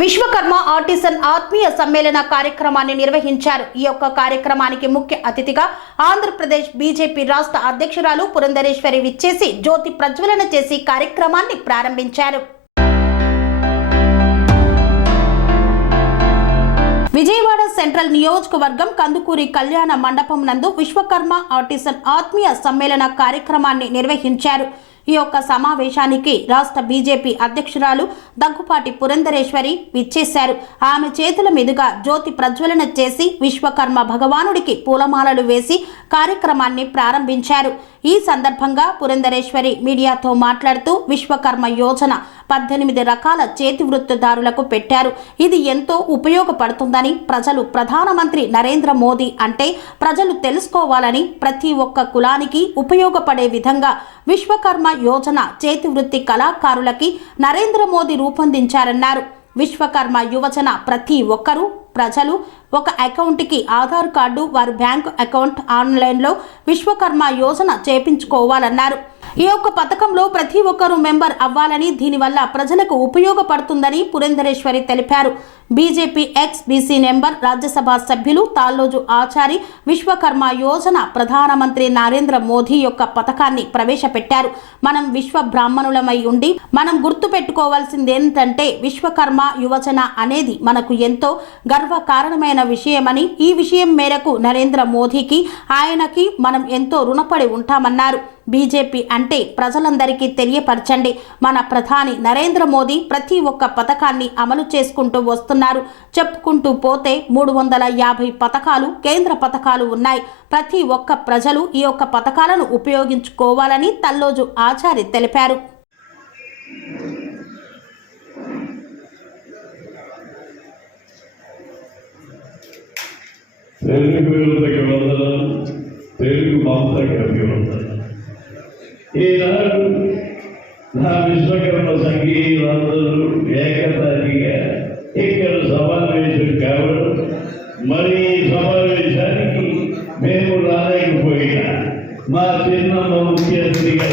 Vishwakarma artisan ఆత్మీయ సమ్మేళన కార్యక్రమాన్ని నిర్వహించారు. ఈ యొక్క కార్యక్రమానికి ముఖ్య అతిథిగా ఆంధ్రప్రదేశ్ బీజేపీ రాష్ట్ర అధ్యక్షురాలు పురంధరేశ్వరి విచ్చేసి జ్యోతి ప్రజ్వలన చేసి కార్యక్రమాన్ని ప్రారంభించారు. విజయవాడ సెంట్రల్ నియోజకవర్గం కందుకూరి కళ్యాణ మండపం నందు విశ్వకర్మ ఆర్టిసన్ ఆత్మీయ సమ్మేళన కార్యక్రమాన్ని నిర్వహించారు. ఈ యొక్క సమావేశానికి రాష్ట్ర బీజేపీ అధ్యక్షురాలు దగ్గుపాటి పురంధరేశ్వరి విచ్చేశారు. ఆమె చేతుల మీదుగా జ్యోతి ప్రజ్వలన చేసి విశ్వకర్మ భగవానుడికి పూలమాలలు వేసి కార్యక్రమాన్ని ప్రారంభించారు. ఈ సందర్భంగా పురంధరేశ్వరి మీడియాతో మాట్లాడుతూ విశ్వకర్మ యోజన పద్దెనిమిది రకాల చేతి వృత్తిదారులకు పెట్టారు. ఇది ఎంతో ఉపయోగపడుతుందని ప్రజలు ప్రధానమంత్రి నరేంద్ర మోదీ అంటే ప్రజలు తెలుసుకోవాలని ప్రతి ఒక్క కులానికి ఉపయోగపడే విధంగా విశ్వకర్మ యోజన చేతి వృత్తి కళాకారులకి నరేంద్ర మోదీ రూపొందించారన్నారు. విశ్వకర్మ యువజన ప్రతి ఒక్కరూ ప్రజలు ఒక అకౌంట్కి ఆధార్ కార్డు వారి బ్యాంకు అకౌంట్ ఆన్లైన్లో విశ్వకర్మ యోజన చేపించుకోవాలన్నారు. ఈ యొక్క పథకంలో ప్రతి ఒక్కరూ మెంబర్ అవ్వాలని దీనివల్ల ప్రజలకు ఉపయోగపడుతుందని పురేందరేశ్వరి తెలిపారు. BJP ex BC number Rajya Sabha Talloju Achari Vishwakarma Yojana ప్రధానమంత్రి నరేంద్ర మోదీ యొక్క పథకాన్ని ప్రవేశపెట్టారు. మనం విశ్వ బ్రాహ్మణులమై ఉండి మనం గుర్తు పెట్టుకోవాల్సింది ఏంటంటే విశ్వకర్మ యువజన అనేది మనకు ఎంతో గర్వకారణమైన విషయమని ఈ విషయం మేరకు నరేంద్ర మోదీకి ఆయనకి మనం ఎంతో రుణపడి ఉంటామన్నారు. బీజేపీ అంటే ప్రజలందరికీ తెలియపరచండి. మన ప్రధాని నరేంద్ర మోదీ ప్రతి ఒక్క పథకాన్ని అమలు చేసుకుంటూ వస్తున్నారు. చెప్పుకుంటూ పోతే మూడు వందల యాభై పథకాలు కేంద్ర పథకాలు ఉన్నాయి. ప్రతి ఒక్క ప్రజలు ఈ యొక్క పథకాలను ఉపయోగించుకోవాలని తల్లోజు ఆచారి తెలిపారు. తెలుగు తెలుగు మమతకి అభివందనం ఈనాడు నా విశ్వకర్మ సంగీతందరూ ఏకతాటిగా ఇక్కడ సమావేశం కావడం మరి సమావేశానికి మేము రాలేకపోయినా మా చిన్నమ్మ ముఖ్య అతిథిగా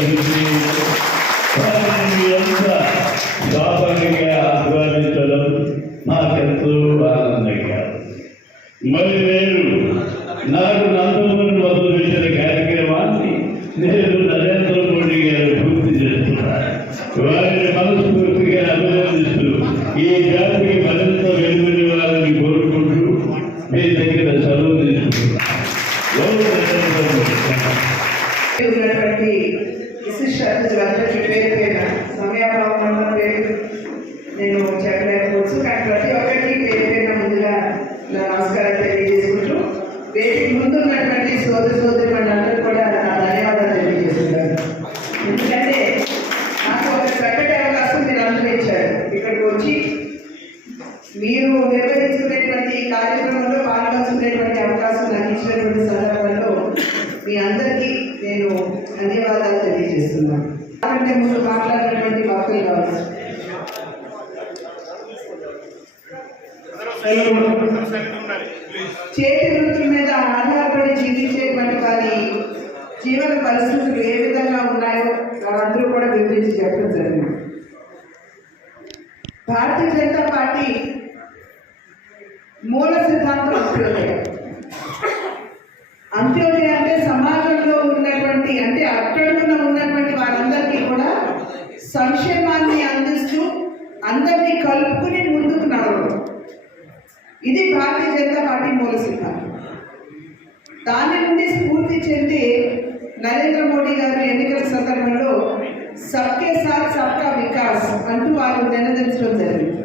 విశిష్ట అతిథులందరికీ పేరు పేరు సమయాభావం పేరు నేను చెప్పలేకపోవచ్చు కానీ ప్రతి ఒక్కరికి పేరు పేరున ముందుగా నా నమస్కారం తెలియజేసుకుంటూ వేదిక ముందు ఉన్నటువంటి సోదరు సోదరి అందరూ కూడా నా ధన్యవాదాలు తెలియజేస్తున్నాను ఎందుకంటే నాకు ఒక చక్కటి అవకాశం మీరు అందరూ ఇచ్చారు ఇక్కడికి వచ్చి మీరు నిర్వహించుకునేటువంటి ఈ కార్యక్రమంలో పాల్గొనుకునేటువంటి అవకాశం నాకు ఇచ్చినటువంటి సందర్భంలో మీ అందరికీ నేను ధన్యవాదాలు తెలియజేస్తున్నాను అంటే ముందు మాట్లాడినటువంటి వక్తలు కావచ్చు చేతి వృత్తుల మీద ఆధారపడి జీవించేటువంటి వారి జీవన పరిస్థితులు ఏ విధంగా ఉన్నాయో వారందరూ కూడా వివరించి చెప్పడం జరిగింది. భారతీయ జనతా పార్టీ మూల సిద్ధాంతం అంత్యోదయం అంత్యోదయ అంటే సమాజంలో ఉన్నటువంటి అంటే అట్టడుగున ఉన్నటువంటి వారందరికీ కూడా సంక్షేమాన్ని అందిస్తూ అందరినీ కలుపుకుని ముందుకు నడవడం. ఇది భారతీయ జనతా పార్టీ మూల సిద్ధాంతం. దాని నుండి స్ఫూర్తి చెంది నరేంద్ర మోడీ గారు ఎన్నికల సందర్భంలో సబ్కే సాత్ సబ్కా వికాస్ అంటూ వారు నినదించడం జరిగింది.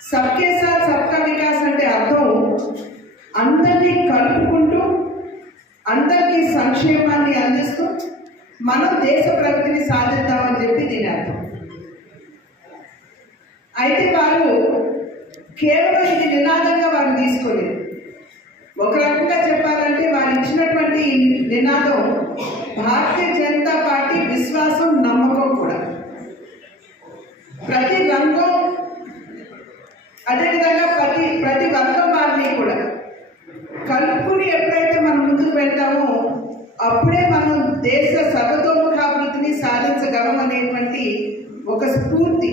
సబ్కే సాత్ సబ్కా వికాస్ అంటే అర్థం అందరినీ కలుపుకుంటూ అందరికీ సంక్షేమాన్ని అందిస్తూ మనం దేశ ప్రగతిని సాధిద్దామని చెప్పి దీని అర్థం. అయితే వారు కేవలం ఇది నినాదంగా వారు తీసుకోలేదు. ఒక రకంగా చెప్పాలంటే వారు ఇచ్చినటువంటి నినాదం భారతీయ జనతా పార్టీ విశ్వాసం నమ్మకం కూడా. ప్రతి రంగం అదేవిధంగా ప్రతి ప్రతి వర్గం వారిని కూడా. కలుపుకుని ఎప్పుడైతే మనం ముందుకు వెళ్తామో అప్పుడే మనం దేశ సర్వతోముఖాభివృద్ధిని సాధించగలం అనేటువంటి ఒక స్ఫూర్తి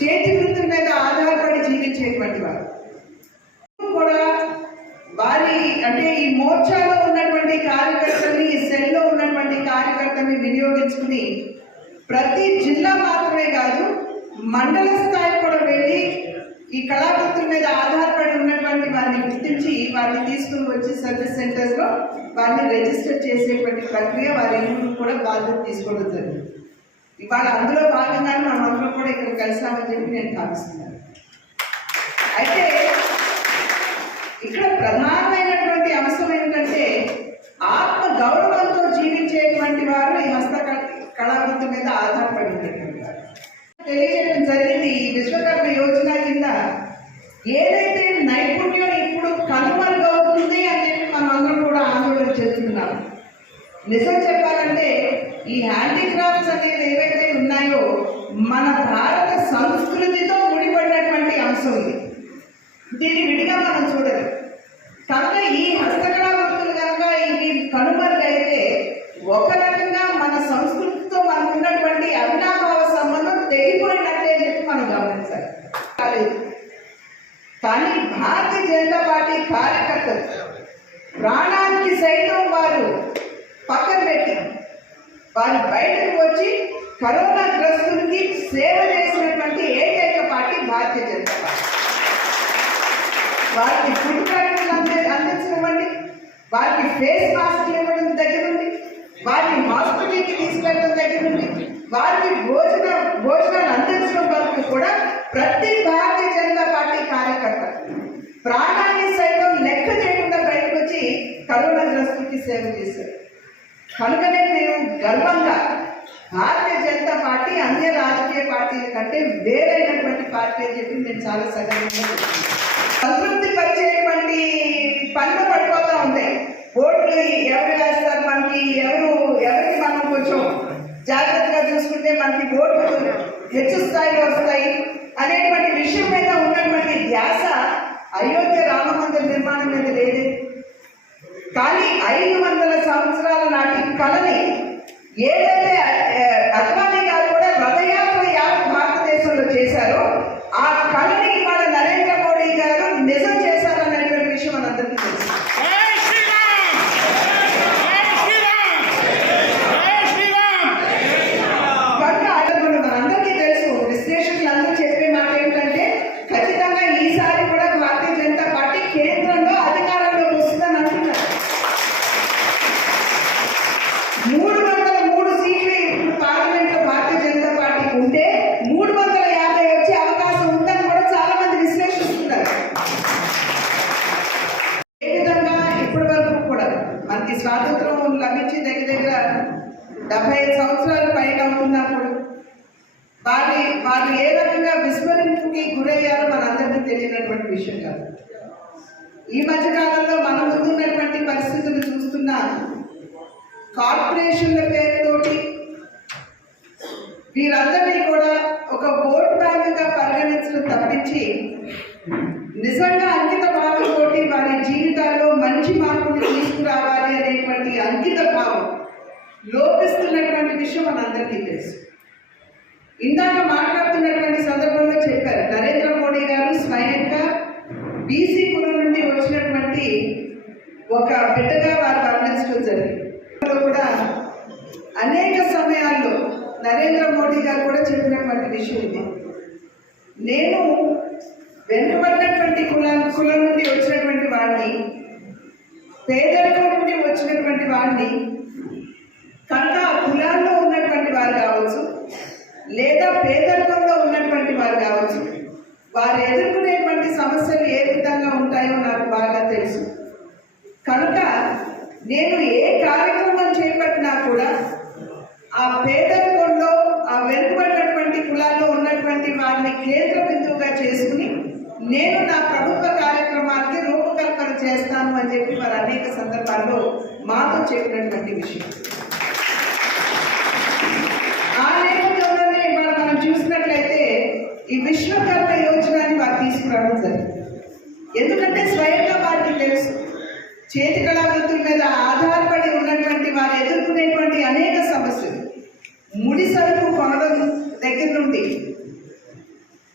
చేతి వృత్తుల మీద ఆధారపడి జీవించేటువంటి వారు కూడా వారి అంటే ఈ మోర్చాలో ఉన్నటువంటి కార్యకర్తల్ని ఈ సెల్లో ఉన్నటువంటి కార్యకర్తల్ని వినియోగించుకుని ప్రతి జిల్లా మాత్రమే కాదు మండల స్థాయి కూడా వెళ్ళి ఈ కళాకృతుల మీద ఆధారపడి ఉన్నటువంటి వారిని గుర్తించి వారిని తీసుకుని వచ్చి సర్వీస్ సెంటర్స్లో వారిని రిజిస్టర్ చేసేటువంటి ప్రక్రియ వారి ఇల్లు కూడా బాధ్యత తీసుకోవడం జరిగింది. ఇవాళ అందులో భాగంగానే మనం అందరూ కూడా ఇక్కడ కలిసామని చెప్పి నేను భావిస్తున్నాను. అయితే ఇక్కడ ప్రధానమైనటువంటి అంశం ఏంటంటే ఆత్మ గౌరవంతో జీవించేటువంటి వారు ఈ హస్త కళాకృతి మీద ఆధారపడి ఉండేటువంటి వారు. తెలియజేయడం విశ్వకర్మ యోజన కింద ఏదైతే నైపుణ్యం ఇప్పుడు కనుమరుగవుతుంది అని చెప్పి మనం అందరం కూడా ఆందోళన చేస్తున్నాం. నిజం చెప్పాలంటే ఈ హ్యాండీక్రాఫ్ట్స్ అనేవి ఏవైతే ఉన్నాయో మన భారత సంస్కృతితో ముడిపడినటువంటి అంశం ఇది. దీన్ని విడిగా మనం చూడదు కనుక ఈ హస్తకళా వృత్తులు కనుక ఇవి కనుమరుగైతే ఒకరి రకంగా మన సంస్కృతితో మనకు ఉన్నటువంటి అవినాభావ సంబంధం తెగిపోయినట్టే అని చెప్పి మనం గమనించాలి కాలేదు. కానీ భారతీయ జనతా పార్టీ కార్యకర్తలు ప్రాణానికి సైతం వారు పక్కన పెట్టి వారు బయటకు వచ్చి కరోనా గ్రస్తులకి సేవ చేసినటువంటి ఏకైక పార్టీ భారతీయ జనతా పార్టీ. వారికి ఫుడ్ ప్యాకెట్లు అంది అందించనివ్వండి. వారికి ఫేస్ మాస్క్ ఇవ్వడం దగ్గర ఉంది వారిని హాస్పిటల్కి తీసుకెళ్ళడం దగ్గర ఉంది వారికి భోజన భోజనాలు అందించడం వరకు కూడా ప్రతి భారతీయ జనతా పార్టీ కార్యకర్త ప్రాణాన్ని కరోనా గ్రస్తులకి సేవ చేశారు కనుకనే మేము గర్వంగా భారతీయ జనతా పార్టీ అన్ని రాజకీయ పార్టీల కంటే వేరైనటువంటి పార్టీ అని చెప్పి నేను చాలా సగర్వంగా సంతృప్తి పరిచేటువంటి పనులు పడిపోతూ ఉంటాయి ఓట్లు ఎవరు వేస్తారు మనకి? ఎవరు ఎవరికి మనం కొంచెం జాగ్రత్తగా చూసుకుంటే మనకి ఓట్లు హెచ్చు స్థాయిలో వస్తాయి అనేటువంటి విషయం మీద ఉన్నటువంటి ధ్యాస అయోధ్య రామ మందిర నిర్మాణం మీద లేదే. కానీ ఐదు వందల సంవత్సరాల నాటి కళని ఏదైతే అద్వానీ గారు కూడా రథయాత్ర యాత్ర భారతదేశంలో చేశారో వాళ్ళు ఏ రకంగా విస్మరింపుకి గురయ్యారో మనందరికీ తెలియనటువంటి విషయం కాదు. ఈ మధ్య కాలంలో మన ముందున్నటువంటి పరిస్థితులు చూస్తున్నా కార్పొరేషన్ల పేరుతోటి వీరందరినీ కూడా ఒక ఓట్ బ్యాంకుగా పరిగణించడం తప్పించి నిజంగా అంకిత భావంతో వారి జీవితాల్లో మంచి మార్పులు తీసుకురావాలి అనేటువంటి అంకిత భావం లోపిస్తున్నటువంటి విషయం మనందరికీ తెలుసు. ఇందాక మాట్లాడుతున్నటువంటి సందర్భంలో చెప్పారు. నరేంద్ర మోడీ గారు స్వయంగా బీసీ కులం నుండి వచ్చినటువంటి ఒక బిడ్డగా వారు వర్ణించడం జరిగింది. కూడా అనేక సమయాల్లో నరేంద్ర మోడీ గారు కూడా చెప్పినటువంటి విషయం ఇది. నేను వెనుకబడినటువంటి కుల కులం నుండి వచ్చినటువంటి వాడిని పేదరికం నుండి వచ్చినటువంటి వాడిని కనుక కులాల్లో ఉన్నటువంటి వారు కావచ్చు లేదా పేదరికంలో ఉన్నటువంటి వారు కావచ్చు. వారు ఎదుర్కొనేటువంటి సమస్యలు ఏ విధంగా ఉంటాయో నాకు బాగా తెలుసు. కనుక నేను ఏ కార్యక్రమం చేపట్టినా కూడా ఆ పేదరికంలో ఆ వెనుకబడినటువంటి కులాల్లో ఉన్నటువంటి వారిని కేంద్ర బిందువుగా చేసుకుని నేను నా ప్రభుత్వ కార్యక్రమానికి రూపకల్పన చేస్తాను అని చెప్పి వారు అనేక సందర్భాల్లో మాతో చెప్పినటువంటి విషయం ఆ నేపథ్యంలోనే ఇవాళ మనం చూసినట్లయితే ఈ విశ్వకర్మ యోజనని వారు తీసుకురావడం జరిగింది. ఎందుకంటే స్వయంగా వారికి తెలుసు చేతి కళావృత్తుల మీద ఆధారపడి ఉన్నటువంటి వారు ఎదుర్కొనేటువంటి అనేక సమస్యలు. ముడి సరుకు కొనడం దగ్గర నుండి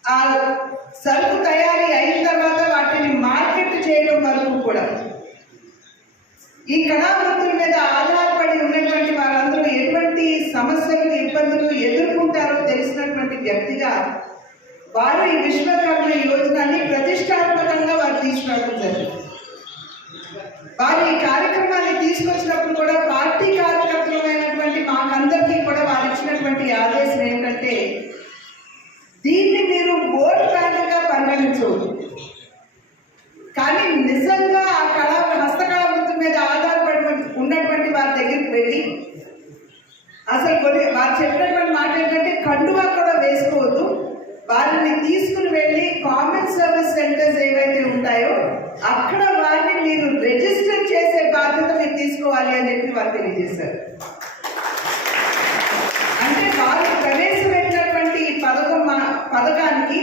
ఆ సరుకు తయారీ అయిన తర్వాత వాటిని మార్కెట్ చేయడం వరకు కూడా ఈ కళావృత్తుల మీద ఆధారపడి ఉన్నటువంటి వారందరూ ఎటువంటి సమస్యలు ఇబ్బందులు ఎదుర్కొంటారో తెలిసినటువంటి వ్యక్తిగా వారు ఈ విశ్వకర్మ యోజనాన్ని ప్రతిష్టాత్మకంగా వారు తీసుకురావడం జరిగింది. వారు ఈ కార్యక్రమాన్ని తీసుకొచ్చినప్పుడు కూడా పార్టీ కార్యకర్తలమైనటువంటి మాకందరికీ కూడా వారు ఇచ్చినటువంటి ఆదేశం ఏంటంటే దీన్ని మీరు ఓట్ బ్యాంక్గా పరిగణించవద్దు కానీ నిజంగా ఆ కళ హస్తకళ వృత్తి మీద ఆధారపడి ఉన్నటువంటి వారి దగ్గరికి వెళ్ళి అసలు కొన్ని వారు చెప్పినటువంటి మాట ఏంటంటే కండు వారిని తీసుకుని వెళ్ళి కామన్ సర్వీస్ సెంటర్స్ ఏవైతే ఉంటాయో అక్కడ వారిని మీరు రిజిస్టర్ చేసే బాధ్యత మీరు తీసుకోవాలి అని చెప్పి వారు తెలియజేశారు. అంటే వారు ప్రవేశపెట్టినటువంటి ఈ పథకం మా- పథకానికి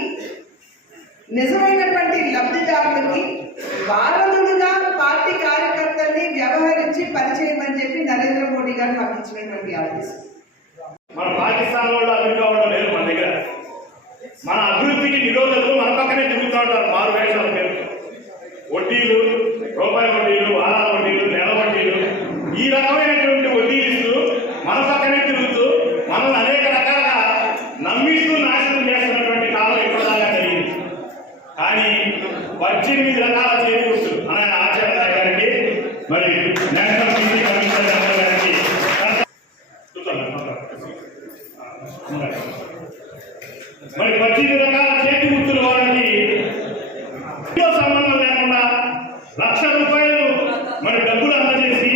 నిజమైనటువంటి లబ్ధిదారులకి వారధుడుగా పార్టీ కార్యకర్తల్ని వ్యవహరించి పరిచయం అని చెప్పి నరేంద్ర మోడీ గారు పంపించినటువంటి ఆదేశం. మన పాకిస్తాన్ వాళ్ళు అమెరికా వాళ్ళు మన అభివృద్ధికి నిరోధకులు మన పక్కనే తిరుగుతూ ఉంటారు మారు వేషాల పేరుతో. వడ్డీలు లక్ష రూపాయలు మరి డబ్బులు అందజేసి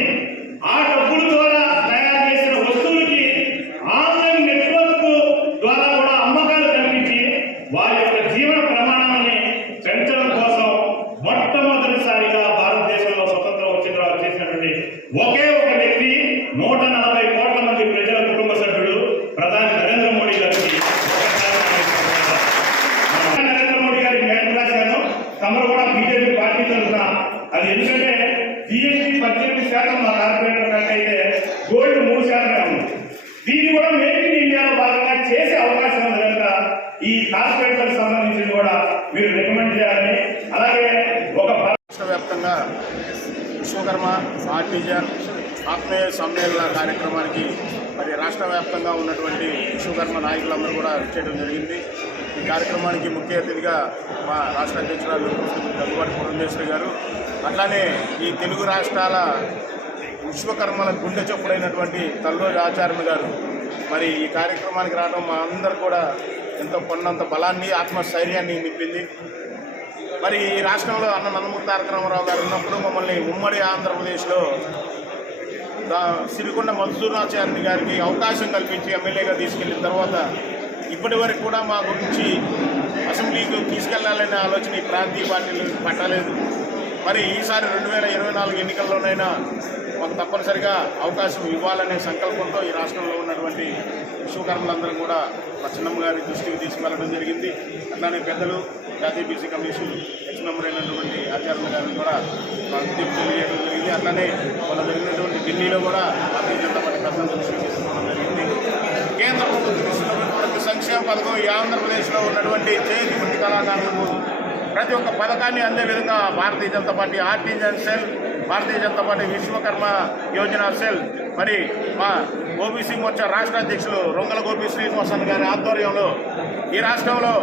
సంబంధించి కూడా మీరు రికమెండ్ చేయాలని. అలాగే ఒక రాష్ట్ర వ్యాప్తంగా విశ్వకర్మ ఆర్టిజన్ ఆత్మీయ సమ్మేళన కార్యక్రమానికి మరి రాష్ట్ర వ్యాప్తంగా ఉన్నటువంటి విశ్వకర్మ నాయకులందరూ కూడా చేయడం జరిగింది. ఈ కార్యక్రమానికి ముఖ్య అతిథిగా మా రాష్ట్ర అధ్యక్షురాలు దగ్గుబాటి పురంధేశ్వరి గారు. అట్లానే ఈ తెలుగు రాష్ట్రాల విశ్వకర్మల గుండె చొప్పుడైనటువంటి తల్లోజు ఆచార్యులు గారు. మరి ఈ కార్యక్రమానికి రావడం మా అందరు కూడా ఎంతో కొన్నంత బలాన్ని ఆత్మస్థైర్యాన్ని నింపింది. మరి ఈ రాష్ట్రంలో అన్న నందమూరి తారక రామారావు గారు ఉన్నప్పుడు మమ్మల్ని ఉమ్మడి ఆంధ్రప్రదేశ్లో సిరికొండ మధుసూరాచార్య గారికి అవకాశం కల్పించి ఎమ్మెల్యేగా తీసుకెళ్ళిన తర్వాత ఇప్పటి వరకు కూడా మా గురించి అసెంబ్లీకి తీసుకెళ్ళాలనే ఆలోచన ఈ ప్రాంతీయ పార్టీలు పట్టలేదు. మరి ఈసారి రెండు వేల ఇరవై నాలుగు ఎన్నికల్లోనైనా మాకు తప్పనిసరిగా అవకాశం ఇవ్వాలనే సంకల్పంతో ఈ రాష్ట్రంలో ఉన్నటువంటి విశ్వకర్మలందరూ కూడా మా గారి దృష్టికి తీసుకువెళ్ళడం జరిగింది. అట్లానే పెద్దలు జాతీయ బీసీ కమిషన్ ఎక్స్ మెంబర్ అయినటువంటి ఆచార్యుల గారిని కూడా మా తెలియజేయడం జరిగింది. అట్లానే వాళ్ళు జరిగినటువంటి ఢిల్లీలో కూడా భారతీయ జనతా పార్టీ పెద్దల దృష్టికి తీసుకోవడం జరిగింది. కేంద్ర ప్రభుత్వం తీసుకున్నటువంటి సంక్షేమ పథకం ఈ ఆంధ్రప్రదేశ్లో ఉన్నటువంటి చేతి వృత్తి కళాకారులకు ప్రతి ఒక్క పథకాన్ని అందే విధంగా Bharatiya Janata party artisan cell Bharatiya Janata party Vishwakarma Yojana cell. మరి మా ఓబీసీ మోర్చా రాష్ట్ర అధ్యక్షులు రొంగల గోపి శ్రీనివాసన్ గారి ఆధ్వర్యంలో ఈ రాష్ట్రంలో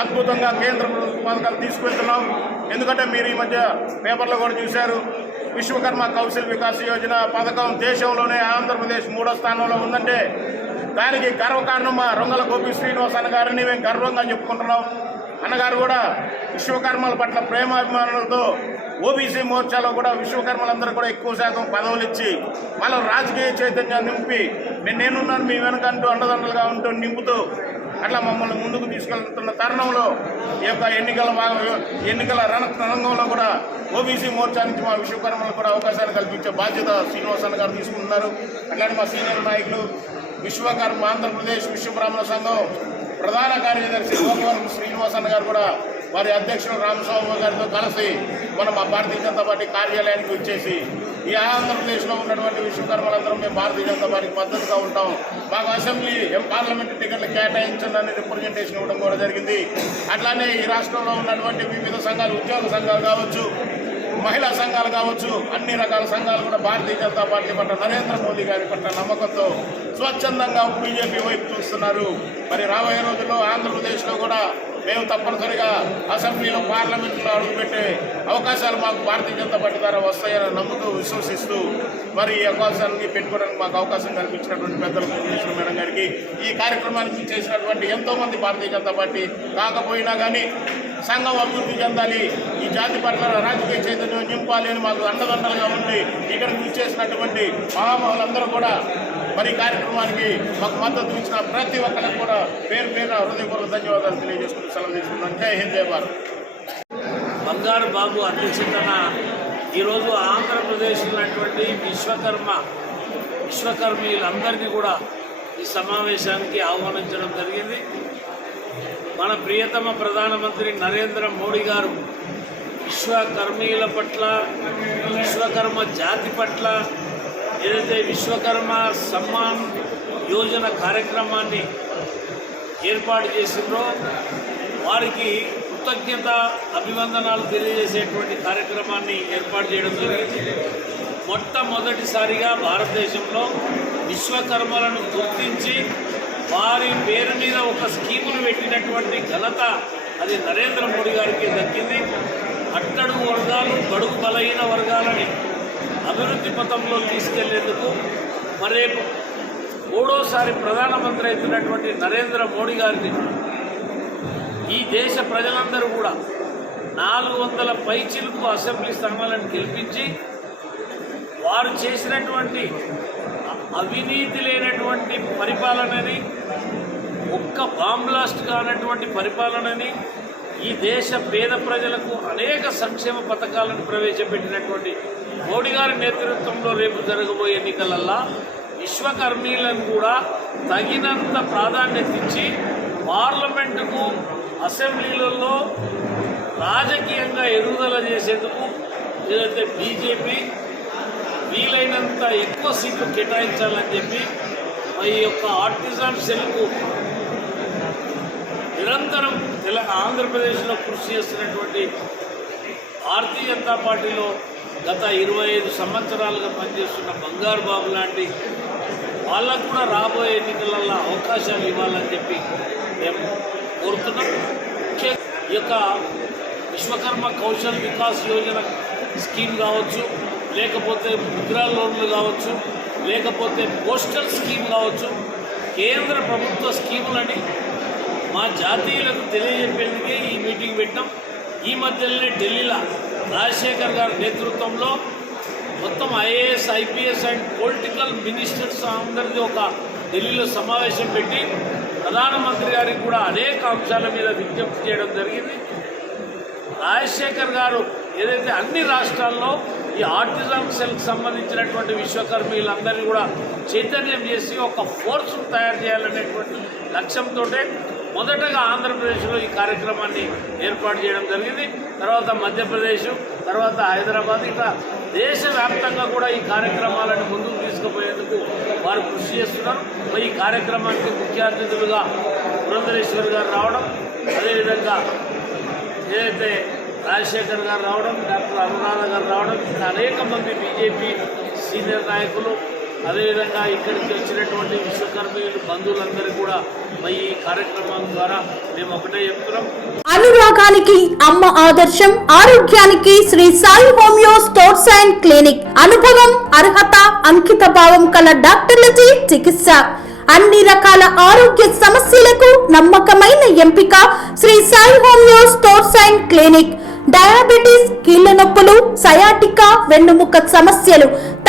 అద్భుతంగా కేంద్ర ప్రభుత్వ పథకాలు తీసుకెళ్తున్నాం ఎందుకంటే మీరు ఈ మధ్య పేపర్లో కూడా చూశారు విశ్వకర్మ కౌశల్ వికాస్ యోజన పథకం దేశంలోనే ఆంధ్రప్రదేశ్ మూడో స్థానంలో ఉందంటే దానికి గర్వకారణం మా రొంగల గోపి శ్రీనివాసన్ గారిని మేము గర్వంగా చెప్పుకుంటున్నాం. అన్నగారు కూడా విశ్వకర్మల పట్ల ప్రేమాభిమానులతో ఓబీసీ మోర్చాలో కూడా విశ్వకర్మలందరూ కూడా ఎక్కువ శాతం పదవులు ఇచ్చి వాళ్ళ రాజకీయ చైతన్యాన్ని నింపి నేను నేనున్నాను మీ వెనక అంటూ అండదండలుగా ఉంటూ నింపుతూ అట్లా మమ్మల్ని ముందుకు తీసుకెళ్తున్న తరుణంలో ఈ యొక్క ఎన్నికల భాగం ఎన్నికల రణ రంగంలో కూడా ఓబీసీ మోర్చా నుంచి మా విశ్వకర్మలకు కూడా అవకాశాలు కల్పించే బాధ్యత శ్రీనివాసన్ గారు తీసుకుంటున్నారు. అట్లాంటి మా సీనియర్ నాయకులు విశ్వకర్మ ఆంధ్రప్రదేశ్ విశ్వబ్రాహ్మణ సంఘం ప్రధాన కార్యదర్శి గోపవరం శ్రీనివాసన్ గారు కూడా వారి అధ్యక్షుడు రామస్వామి గారితో కలిసి మనం మా భారతీయ జనతా పార్టీ కార్యాలయానికి వచ్చేసి ఈ ఆంధ్రప్రదేశ్లో ఉన్నటువంటి విశ్వకర్మలందరం మేము భారతీయ జనతా పార్టీకి మద్దతుగా ఉంటాం. మాకు అసెంబ్లీ ఎం టికెట్లు కేటాయించండి రిప్రజెంటేషన్ ఇవ్వడం కూడా జరిగింది. అట్లానే ఈ రాష్ట్రంలో ఉన్నటువంటి వివిధ సంఘాలు ఉద్యోగ సంఘాలు కావచ్చు మహిళా సంఘాలు కావచ్చు అన్ని రకాల సంఘాలు కూడా భారతీయ జనతా పార్టీ పట్ల నరేంద్ర మోదీ గారి పట్ల నమ్మకంతో స్వచ్ఛందంగా బీజేపీ వైపు చూస్తున్నారు. మరి రాబోయే రోజుల్లో ఆంధ్రప్రదేశ్లో కూడా మేము తప్పనిసరిగా అసెంబ్లీలో పార్లమెంట్లో అడుగుపెట్టే అవకాశాలు మాకు భారతీయ జనతా పార్టీ ద్వారా వస్తాయని నమ్ముతూ విశ్వసిస్తూ మరి ఈ అవకాశాన్ని పెట్టుకోవడానికి మాకు అవకాశం కల్పించినటువంటి పెద్దలు కృష్ణ మేడం గారికి ఈ కార్యక్రమానికి చేసినటువంటి ఎంతోమంది భారతీయ జనతా పార్టీ కాకపోయినా కానీ సంఘం అభివృద్ధి చెందాలి ఈ జాతి పట్ల రాజకీయ చైతన్యం నింపాలి అని మాకు అండదండలుగా ఉండి ఇక్కడికి ఇచ్చేసినటువంటి మహామహులందరూ కూడా మరి కార్యక్రమానికి మాకు మద్దతు ఇచ్చిన ప్రతి ఒక్కరికి కూడా పేరు పేరు హృదయపూర్వక ధన్యవాదాలు తెలియజేసుకుని సెలవు తీసుకుంటున్నాను. జై హింద్ జై భారత్. బంగారు బాబు అధ్యక్షతన ఈరోజు ఆంధ్రప్రదేశ్ ఉన్నటువంటి విశ్వకర్మ విశ్వకర్మీయులందరినీ కూడా ఈ సమావేశానికి ఆహ్వానించడం జరిగింది. మన ప్రియతమ ప్రధానమంత్రి నరేంద్ర మోడీ గారు విశ్వకర్మీయుల పట్ల విశ్వకర్మ జాతి పట్ల ఏదైతే విశ్వకర్మ సమ్మాన్ యోజన కార్యక్రమాన్ని ఏర్పాటు చేసిండ్రో వారికి కృతజ్ఞత అభివందనాలు తెలియజేసేటువంటి కార్యక్రమాన్ని ఏర్పాటు చేయడం జరిగింది. మొట్టమొదటిసారిగా భారతదేశంలో విశ్వకర్మలను గుర్తించి వారి పేరు మీద ఒక స్కీమును పెట్టినటువంటి ఘనత అది నరేంద్ర మోడీ గారికి దక్కింది. అట్టడుగు వర్గాలు బడుగు బలహీన వర్గాలని అభివృద్ధి పథంలో తీసుకెళ్ళేందుకు మరేపు మూడోసారి ప్రధానమంత్రి అవుతున్నటువంటి నరేంద్ర మోడీ గారిని ఈ దేశ ప్రజలందరూ కూడా నాలుగు వందల పైచిలుకు అసెంబ్లీ స్థానాలను గెలిపించి వారు చేసినటువంటి అవినీతి లేనటువంటి పరిపాలనని ఒక్క బాంబ్లాస్ట్ కానటువంటి పరిపాలనని ఈ దేశ పేద ప్రజలకు అనేక సంక్షేమ పథకాలను ప్రవేశపెట్టినటువంటి మోడీ గారి నేతృత్వంలో రేపు జరగబోయే ఎన్నికలల్లా విశ్వకర్మీలను కూడా తగినంత ప్రాధాన్యత ఇచ్చి పార్లమెంటుకు అసెంబ్లీలలో రాజకీయంగా ఎదుగుదల చేసేందుకు ఏదైతే బీజేపీ వీలైనంత ఎక్కువ సీట్లు కేటాయించాలని చెప్పి ఈ యొక్క ఆర్టిజాన్ సెల్కు నిరంతరం తెలంగాణ ఆంధ్రప్రదేశ్లో కృషి చేస్తున్నటువంటి భారతీయ జనతా పార్టీలో గత ఇరవై ఐదు సంవత్సరాలుగా పనిచేస్తున్న బంగారు బాబు లాంటి వాళ్ళకు కూడా రాబోయే ఎన్నికలలో అవకాశాలు ఇవ్వాలని చెప్పి మేము కోరుతున్నాం. ముఖ్య ఈ యొక్క విశ్వకర్మ కౌశల్ వికాస్ యోజన స్కీమ్ కావచ్చు లేకపోతే ముద్రా లోన్లు కావచ్చు లేకపోతే పోస్టల్ స్కీమ్ కావచ్చు కేంద్ర ప్రభుత్వ స్కీములని మా జాతీయులకు తెలియజెప్పేందుకే ఈ మీటింగ్ పెట్టాం. ఈ మధ్యలోనే ఢిల్లీలో రాజశేఖర్ గారి నేతృత్వంలో మొత్తం IAS IPS and political ministers అందరిది ఒక ఢిల్లీలో సమావేశం పెట్టి ప్రధానమంత్రి గారికి కూడా అనేక అంశాల మీద విజ్ఞప్తి చేయడం జరిగింది. రాజశేఖర్ గారు ఏదైతే అన్ని రాష్ట్రాల్లో ఈ ఆర్టిజం సెల్కి సంబంధించినటువంటి విశ్వకర్మీలందరినీ కూడా చైతన్యం చేసి ఒక ఫోర్స్ను తయారు చేయాలనేటువంటి లక్ష్యంతో మొదటగా ఆంధ్రప్రదేశ్లో ఈ కార్యక్రమాన్ని ఏర్పాటు చేయడం జరిగింది. తర్వాత మధ్యప్రదేశ్ తర్వాత హైదరాబాద్. ఇట్లా దేశవ్యాప్తంగా కూడా ఈ కార్యక్రమాలను ముందుకు తీసుకుపోయేందుకు వారు కృషి చేస్తున్నారు. మరి ఈ కార్యక్రమానికి ముఖ్య అతిథులుగా పురంధరేశ్వర్ గారు రావడం అదేవిధంగా ఏదైతే రాజశేఖర్ గారు రావడం డాక్టర్ అనురాధ గారు రావడం ఇంకా అనేక మంది బీజేపీ సీనియర్ నాయకులు అదేవిధంగా ఇక్కడికి వచ్చినటువంటి విశ్వకర్మీయులు బంధువులందరూ కూడా ఈ కార్యక్రమం ద్వారా మేము ఒకటే చెప్తున్నాం. అనురాగానికి అమ్మ ఆదర్శం ఆరోగ్యానికి Sri Sai homeo sports and clinic. అనుభవం అర్హత అంకిత భావం కల డాక్టర్లచే చికిత్స. అన్ని రకాల ఆరోగ్య సమస్యలకు నమ్మకమైన ఎంపిక Sri Sai homeo stores and clinic. Diabetes కీళ్ళ నొప్పులు సయాటికా వెన్నుముక సమస్యలు